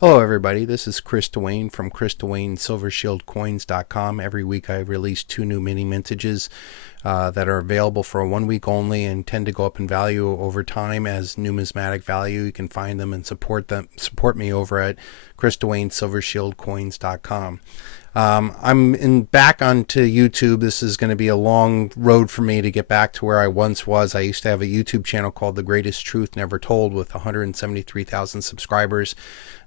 Hello everybody, this is Chris Dwayne from ChrisDwayne Every week I release 2 new mini mintages that are available for a 1 week only and tend to go up in value over time as numismatic value. You can find them and support me over at ChrisDwayne I'm back onto YouTube. This is going to be a long road for me to get back to where I once was. I used to have a YouTube channel called The Greatest Truth Never Told with 173,000 subscribers.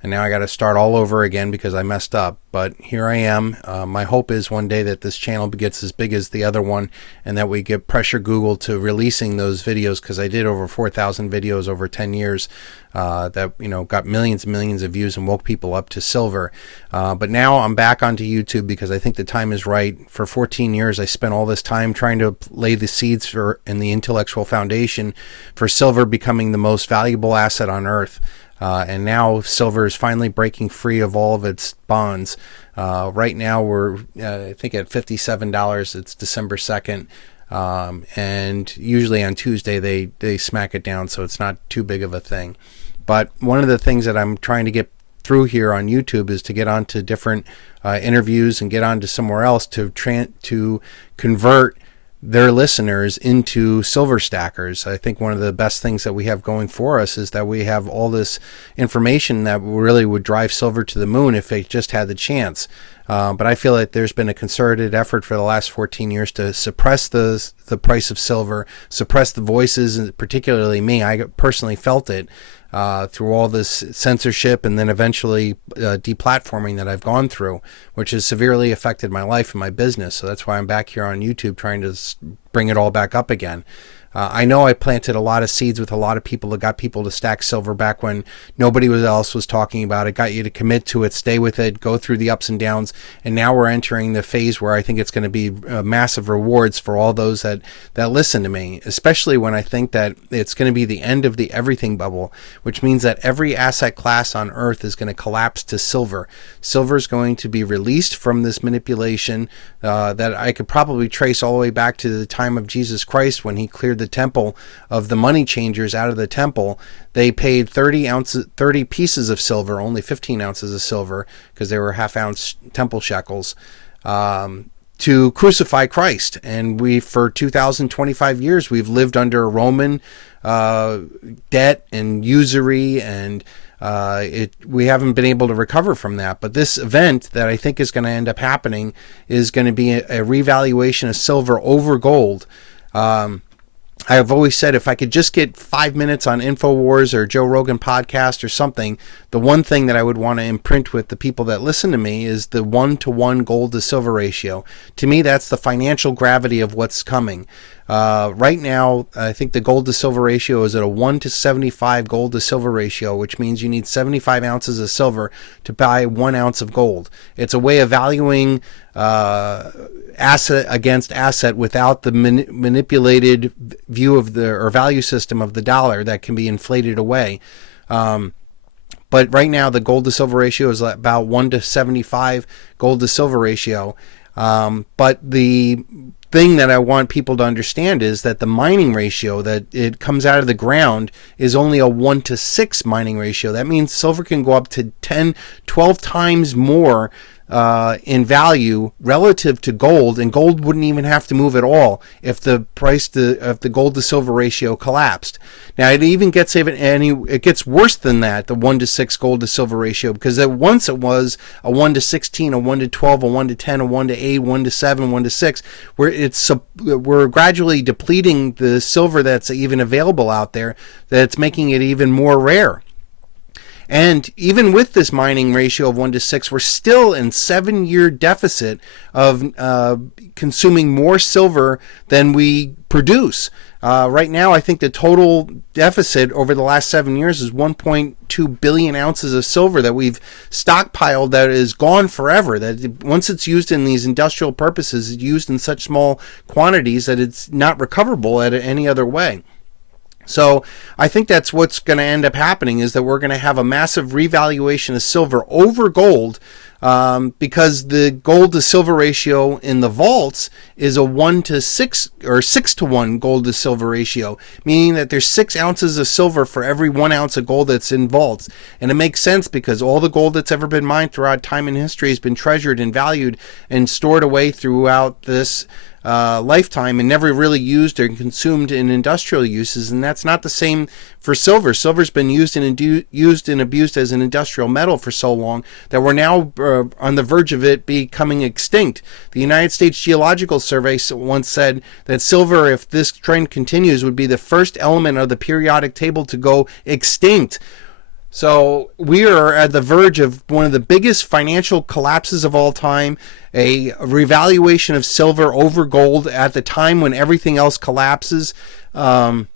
And now I got to start all over again because I messed up. But here I am. My hope is one day that this channel gets as big as the other one and that we get pressure Google to releasing those videos, because I did over 4,000 videos over 10 years that got millions and millions of views and woke people up to silver. But now I'm back onto YouTube because I think the time is right. For 14 years I spent all this time trying to lay the seeds and the intellectual foundation for silver becoming the most valuable asset on earth. And now silver is finally breaking free of all of its bonds. Right now we're I think at $57. It's December 2nd. And usually on Tuesday they smack it down, so it's not too big of a thing. But one of the things that I'm trying to get through here on YouTube is to get onto different interviews and get onto somewhere else to convert their listeners into silver stackers. I think one of the best things that we have going for us is that we have all this information that really would drive silver to the moon if they just had the chance. But I feel like there's been a concerted effort for the last 14 years to suppress the price of silver, suppress the voices, and particularly me. I personally felt it through all this censorship and then eventually deplatforming that I've gone through, which has severely affected my life and my business. So that's why I'm back here on YouTube trying to bring it all back up again. I know I planted a lot of seeds with a lot of people that got people to stack silver back when nobody else was talking about it, got you to commit to it, stay with it, go through the ups and downs. And now we're entering the phase where I think it's going to be massive rewards for all those that listen to me, especially when I think that it's going to be the end of the everything bubble, which means that every asset class on earth is going to collapse to silver. Silver is going to be released from this manipulation that I could probably trace all the way back to the time of Jesus Christ when he cleared the temple of the money changers out of the temple. They paid 30 pieces of silver, only 15 ounces of silver, because they were half-ounce temple shekels, to crucify Christ. And for 2,025 years, we've lived under Roman debt and usury, and we haven't been able to recover from that. But this event that I think is going to end up happening is going to be a revaluation of silver over gold. I've always said if I could just get 5 minutes on InfoWars or Joe Rogan podcast or something, the one thing that I would want to imprint with the people that listen to me is the 1-to-1 gold to silver ratio. To me, that's the financial gravity of what's coming. Right now, I think the gold to silver ratio is at a 1-to-75 gold to silver ratio, which means you need 75 ounces of silver to buy 1 ounce of gold. It's a way of valuing asset against asset without the manipulated view of or value system of the dollar that can be inflated away. But right now, the gold to silver ratio is about 1-to-75 gold to silver ratio. But the thing that I want people to understand is that the mining ratio that it comes out of the ground is only a 1-to-6 mining ratio. That means silver can go up to 10, 12 times more in value relative to gold, and gold wouldn't even have to move at all if the price of the gold to silver ratio collapsed. Now it even gets it gets worse than that, the 1-to-6 gold to silver ratio, because once it was a 1-to-16, a 1-to-12, a 1-to-10, a 1-to-8, 1-to-7, 1-to-6, where we're gradually depleting the silver that's even available out there, that's making it even more rare. And even with this mining ratio of 1-to-6, we're still in 7-year deficit of consuming more silver than we produce. Right now, I think the total deficit over the last 7 years is 1.2 billion ounces of silver that we've stockpiled that is gone forever. That once it's used in these industrial purposes, it's used in such small quantities that it's not recoverable at any other way. So I think that's what's going to end up happening, is that we're going to have a massive revaluation of silver over gold because the gold to silver ratio in the vaults is a 1 to 6 or 6 to 1 gold to silver ratio, meaning that there's 6 ounces of silver for every 1 ounce of gold that's in vaults. And it makes sense because all the gold that's ever been mined throughout time and history has been treasured and valued and stored away throughout this lifetime and never really used or consumed in industrial uses. And that's not the same for silver. Silver's been used and abused as an industrial metal for so long that we're now on the verge of it becoming extinct. The United States Geological Survey once said that silver, if this trend continues, would be the first element of the periodic table to go extinct. So we are at the verge of one of the biggest financial collapses of all time, a revaluation of silver over gold at the time when everything else collapses. And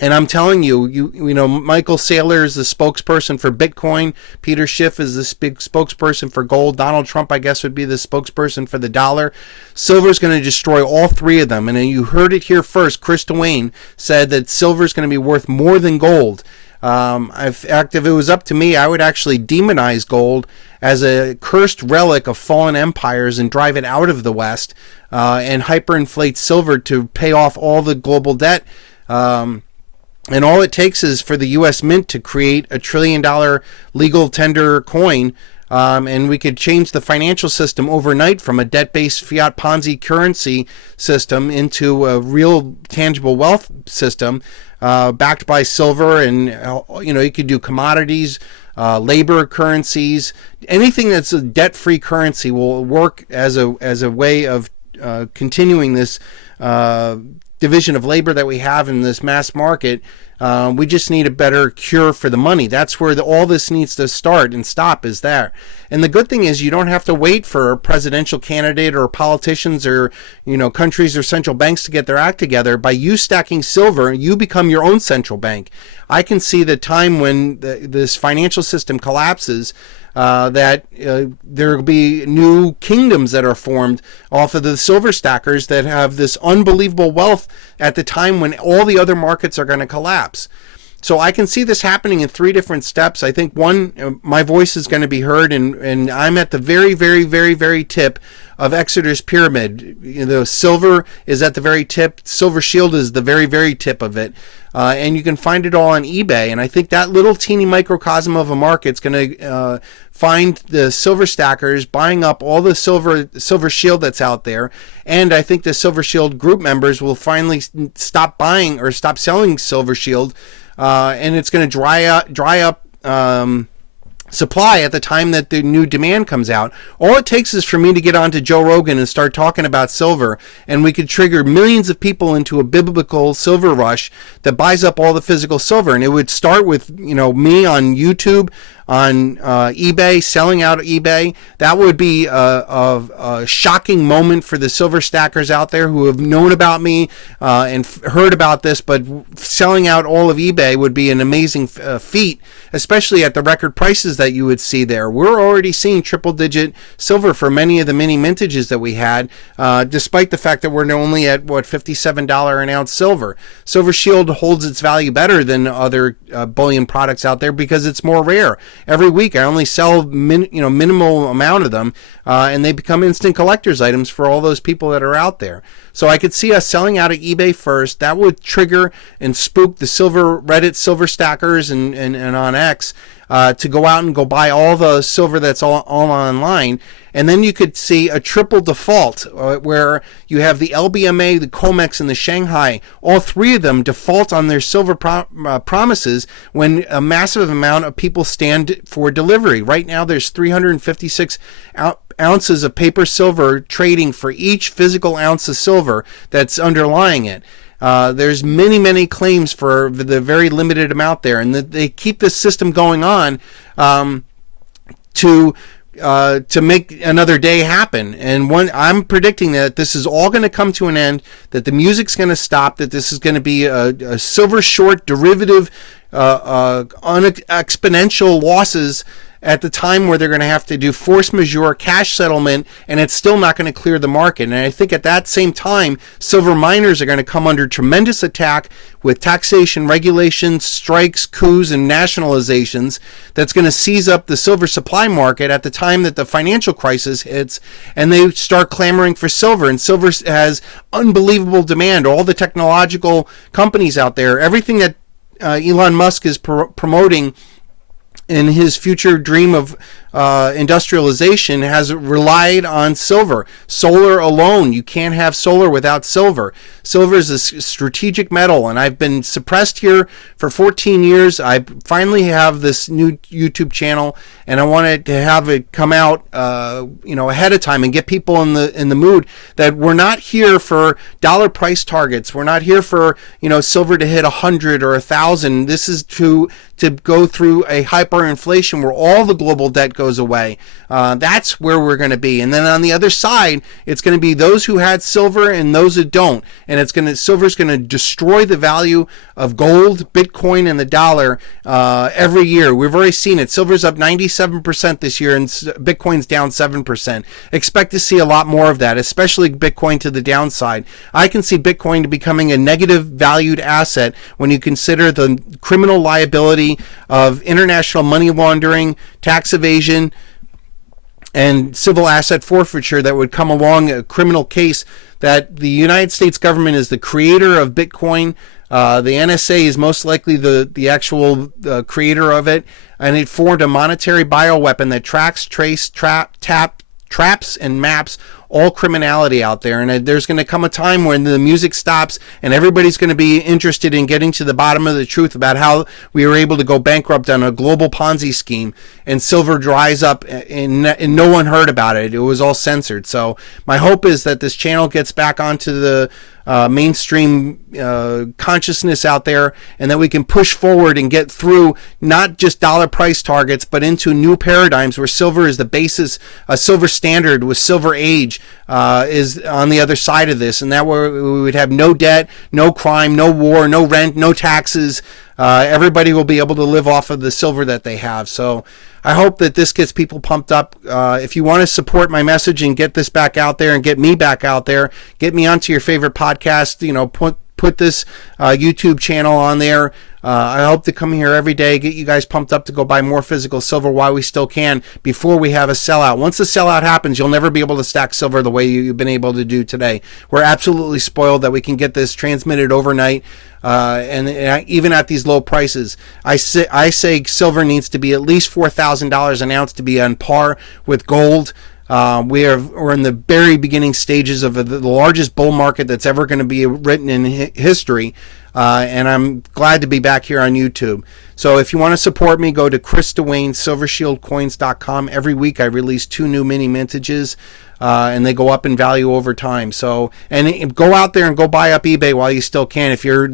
I'm telling you, you know, Michael Saylor is the spokesperson for Bitcoin. Peter Schiff is the spokesperson for gold. Donald Trump, I guess, would be the spokesperson for the dollar. Silver is going to destroy all three of them. And you heard it here first. Chris Dwayne said that silver is going to be worth more than gold. In fact, if it was up to me, I would actually demonize gold as a cursed relic of fallen empires and drive it out of the West and hyperinflate silver to pay off all the global debt. And all it takes is for the U.S. Mint to create $1 trillion legal tender coin, and we could change the financial system overnight from a debt-based fiat Ponzi currency system into a real tangible wealth system backed by silver. And you could do commodities, labor currencies, anything that's a debt-free currency will work as a way of continuing this division of labor that we have in this mass market. We just need a better cure for the money. That's where all this needs to start and stop, is there. And the good thing is you don't have to wait for a presidential candidate or politicians or countries or central banks to get their act together. By you stacking silver, you become your own central bank. I can see the time when this financial system collapses, that there will be new kingdoms that are formed off of the silver stackers that have this unbelievable wealth at the time when all the other markets are going to collapse. So I can see this happening in 3 different steps. I think one, my voice is going to be heard, and I'm at the very, very, very, very tip of Exeter's pyramid. Silver is at the very tip. Silver Shield is the very, very tip of it. And you can find it all on eBay. And I think that little teeny microcosm of a market's going to find the silver stackers buying up all the Silver Shield that's out there. And I think the Silver Shield group members will finally stop buying or stop selling Silver Shield. And it's going to dry up supply at the time that the new demand comes out. All it takes is for me to get onto Joe Rogan and start talking about silver, and we could trigger millions of people into a biblical silver rush that buys up all the physical silver. And it would start with me on YouTube, on eBay, selling out eBay. That would be a shocking moment for the silver stackers out there who have known about me and heard about this, but selling out all of eBay would be an amazing feat, especially at the record prices that you would see there. We're already seeing triple-digit silver for many of the mini mintages that we had, despite the fact that we're only at, $57 an ounce silver. Silver Shield holds its value better than other bullion products out there because it's more rare. Every week I only sell minimal amount of them, and they become instant collector's items for all those people that are out there. So I could see us selling out of eBay first. That would trigger and spook the Reddit silver stackers and on X to go out and go buy all the silver that's all online. And then you could see a triple default where you have the LBMA, the COMEX, and the Shanghai. All 3 of them default on their silver promises when a massive amount of people stand for delivery. Right now there's 356 ounces of paper silver trading for each physical ounce of silver that's underlying it. There's many claims for the very limited amount there, and they keep this system going on to make another day happen. And I'm predicting that this is all going to come to an end, that the music's going to stop, that this is going to be a silver short derivative, exponential losses at the time where they're going to have to do force majeure cash settlement, and it's still not going to clear the market. And I think at that same time, silver miners are going to come under tremendous attack with taxation, regulations, strikes, coups, and nationalizations that's going to seize up the silver supply market at the time that the financial crisis hits, and they start clamoring for silver. And silver has unbelievable demand. All the technological companies out there, everything that Elon Musk is promoting in his future dream of industrialization has relied on silver. Solar alone, you can't have solar without silver. Silver is a strategic metal, and I've been suppressed here for 14 years. I finally have this new YouTube channel, and I wanted to have it come out ahead of time and get people in the mood that we're not here for dollar price targets. We're not here for silver to hit 100 or 1,000. This is to go through a hyperinflation where all the global debt goes away. That's where we're going to be. And then on the other side, it's going to be those who had silver and those that don't. And silver's going to destroy the value of gold, Bitcoin, and the dollar every year. We've already seen it. Silver's up 97% this year, and Bitcoin's down 7%. Expect to see a lot more of that, especially Bitcoin to the downside. I can see Bitcoin to becoming a negative valued asset when you consider the criminal liability of international money laundering, tax evasion, and civil asset forfeiture that would come along, a criminal case that the United States government is the creator of Bitcoin. The NSA is most likely the actual creator of it, and it formed a monetary bioweapon that tracks, traps, and maps all criminality out there. And there's going to come a time when the music stops and everybody's going to be interested in getting to the bottom of the truth about how we were able to go bankrupt on a global Ponzi scheme, and silver dries up and no one heard about it. It was all censored. So my hope is that this channel gets back onto the mainstream consciousness out there, and that we can push forward and get through not just dollar price targets, but into new paradigms where silver is the basis, a silver standard with silver age is on the other side of this, and that way we would have no debt, no crime, no war, no rent, no taxes. Everybody will be able to live off of the silver that they have. So I hope that this gets people pumped up. If you want to support my message and get this back out there and get me back out there, get me onto your favorite podcast, put this YouTube channel on there. I hope to come here every day, get you guys pumped up to go buy more physical silver while we still can, before we have a sellout. Once the sellout happens, you'll never be able to stack silver the way you've been able to do today. We're absolutely spoiled that we can get this transmitted overnight, and even at these low prices. I say silver needs to be at least $4,000 an ounce to be on par with gold. We're in the very beginning stages of the largest bull market that's ever going to be written in history. And I'm glad to be back here on YouTube. So if you want to support me, go to Chris Dwayne, silvershieldcoins.com. Every week I release 2 new mini mintages, and they go up in value over time. So, and go out there and go buy up eBay while you still can. If you're,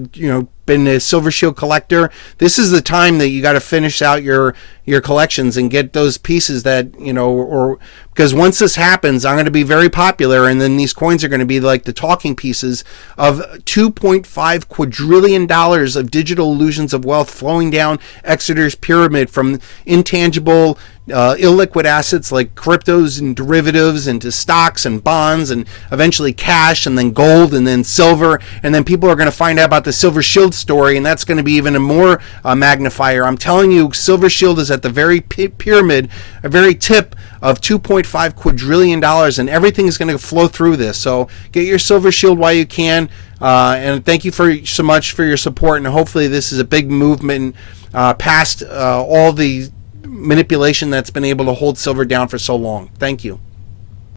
been a Silver Shield collector, this is the time that you got to finish out your collections and get those pieces that, or because once this happens, I'm going to be very popular, and then these coins are going to be like the talking pieces of $2.5 quadrillion of digital illusions of wealth flowing down Exeter's pyramid from intangible illiquid assets like cryptos and derivatives into stocks and bonds, and eventually cash, and then gold, and then silver, and then people are going to find out about the Silver Shield story, and that's going to be even a more magnifier. I'm telling you, Silver Shield is at the very pyramid, a very tip of $2.5 quadrillion, and everything is going to flow through this. So get your Silver Shield while you can, and thank you so much for your support, and hopefully this is a big movement past all the manipulation that's been able to hold silver down for so long. Thank you.